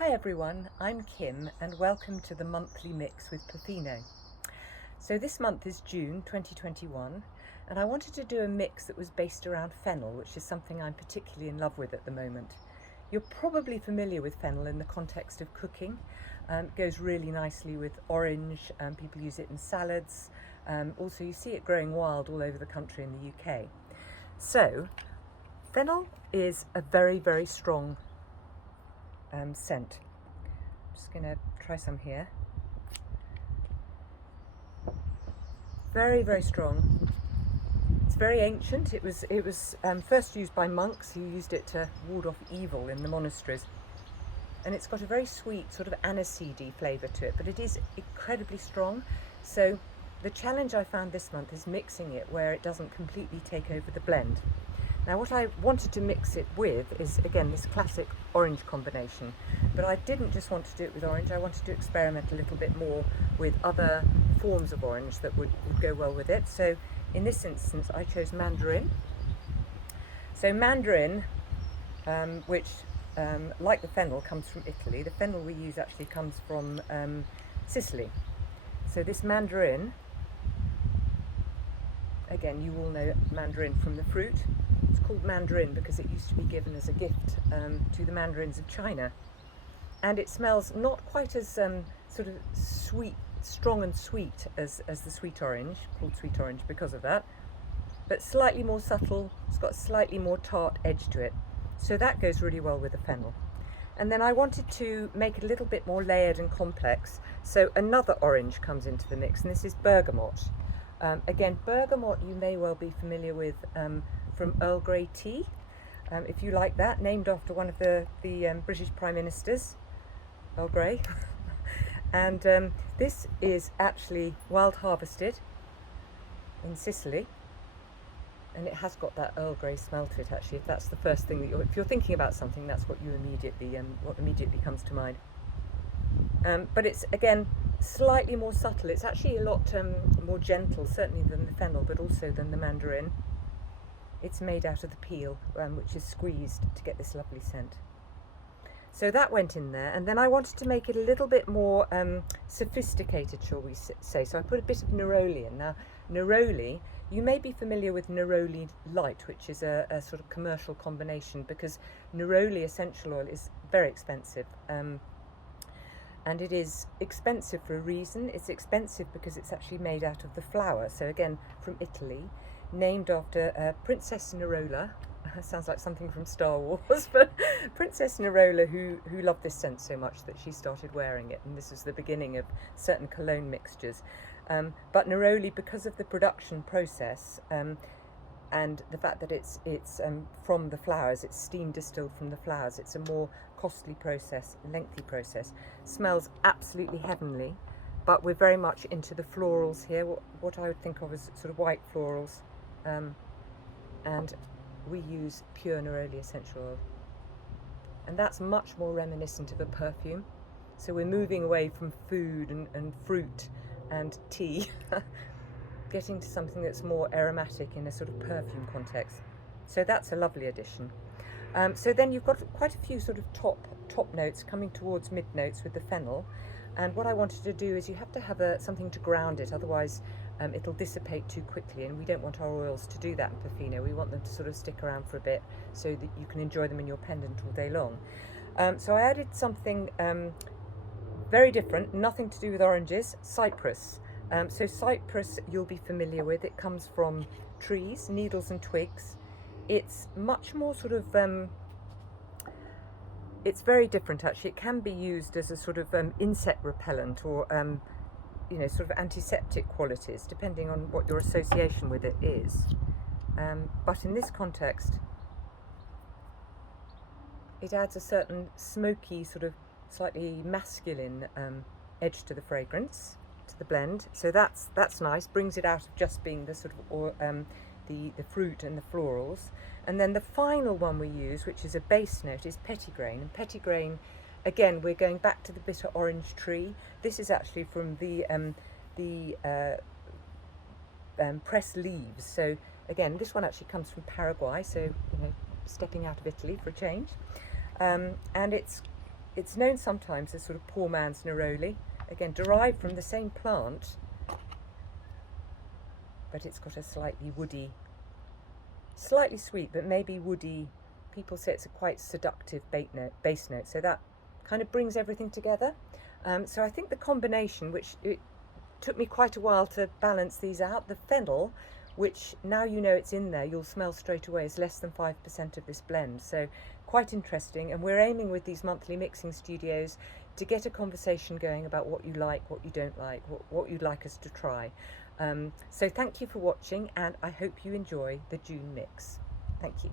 Hi everyone, I'm Kim and welcome to the monthly mix with Perfino. So this month is June 2021 and I wanted to do a mix that was based around fennel, which is something I'm particularly in love with at the moment. You're probably familiar with fennel in the context of cooking. It goes really nicely with orange, people use it in salads. Also you see it growing wild all over the country in the UK. So fennel is a very strong scent. I'm just going to try some here. Very strong. It's very ancient. It was first used by monks who used it to ward off evil in the monasteries. And it's got a very sweet sort of aniseedy flavour to it, but it is incredibly strong. So the challenge I found this month is mixing it where it doesn't completely take over the blend. Now what I wanted to mix it with is, again, this classic orange combination, but I didn't just want to do it with orange. I wanted to experiment a little bit more with other forms of orange that would go well with it. So in this instance I chose mandarin. So mandarin, which like the fennel, comes from Italy. The fennel we use actually comes from Sicily. So this mandarin, again, you all know mandarin from the fruit. It's called mandarin because it used to be given as a gift to the mandarins of China. And it smells not quite as sort of sweet, strong and sweet as the sweet orange, called sweet orange because of that, but slightly more subtle. It's got a slightly more tart edge to it. So that goes really well with the fennel. And then I wanted to make it a little bit more layered and complex. So another orange comes into the mix, and this is bergamot. Again, bergamot you may well be familiar with from Earl Grey tea, if you like that, named after one of the British Prime Ministers, Earl Grey. And this is actually wild harvested in Sicily, and it has got that Earl Grey smell to it actually. If that's the first thing that if you're thinking about something, that's what you immediately comes to mind. But it's, again, slightly more subtle. It's actually a lot more gentle, certainly than the fennel, but also than the mandarin. It's made out of the peel, which is squeezed to get this lovely scent. So that went in there, and then I wanted to make it a little bit more sophisticated, shall we say. So I put a bit of neroli in. Now, neroli, you may be familiar with neroli light, which is a sort of commercial combination, because neroli essential oil is very expensive. And it is expensive for a reason. It's expensive because it's actually made out of the flower. So again, from Italy, named after Princess Nerola. Sounds like something from Star Wars, but Princess Nerola, who loved this scent so much that she started wearing it, and this is the beginning of certain cologne mixtures. But neroli, because of the production process and the fact that it's from the flowers, it's steam distilled from the flowers, it's a more costly process, lengthy process, smells absolutely heavenly. But we're very much into the florals here, what I would think of as sort of white florals, and we use pure neroli essential oil, and that's much more reminiscent of a perfume. So we're moving away from food and fruit and tea getting to something that's more aromatic in a sort of perfume context. So that's a lovely addition. So then you've got quite a few sort of top notes coming towards mid notes with the fennel, and what I wanted to do is you have to have something to ground it, otherwise it'll dissipate too quickly, and we don't want our oils to do that in Perfino. We want them to sort of stick around for a bit so that you can enjoy them in your pendant all day long. So I added something very different, nothing to do with oranges, cypress. So cypress you'll be familiar with. It comes from trees, needles and twigs. It's much more sort of it's very different actually. It can be used as a sort of insect repellent or sort of antiseptic qualities, depending on what your association with it is. But in this context, it adds a certain smoky, sort of slightly masculine edge to the fragrance, to the blend. So that's nice, brings it out of just being the sort of the fruit and the florals. And then the final one we use, which is a base note, is petitgrain. And petitgrain, again, we're going back to the bitter orange tree. This is actually from the pressed leaves. So again, this one actually comes from Paraguay, so stepping out of Italy for a change. And it's it's known sometimes as sort of poor man's neroli, again derived from the same plant, but it's got a slightly woody, slightly sweet, but maybe woody. People say it's a quite seductive base note, so that kind of brings everything together. So I think the combination, which it took me quite a while to balance these out, the fennel, which now you know it's in there, you'll smell straight away, is less than 5% of this blend. So quite interesting, and we're aiming with these monthly mixing studios to get a conversation going about what you like, what you don't like, what you'd like us to try. So thank you for watching, and I hope you enjoy the June mix. Thank you.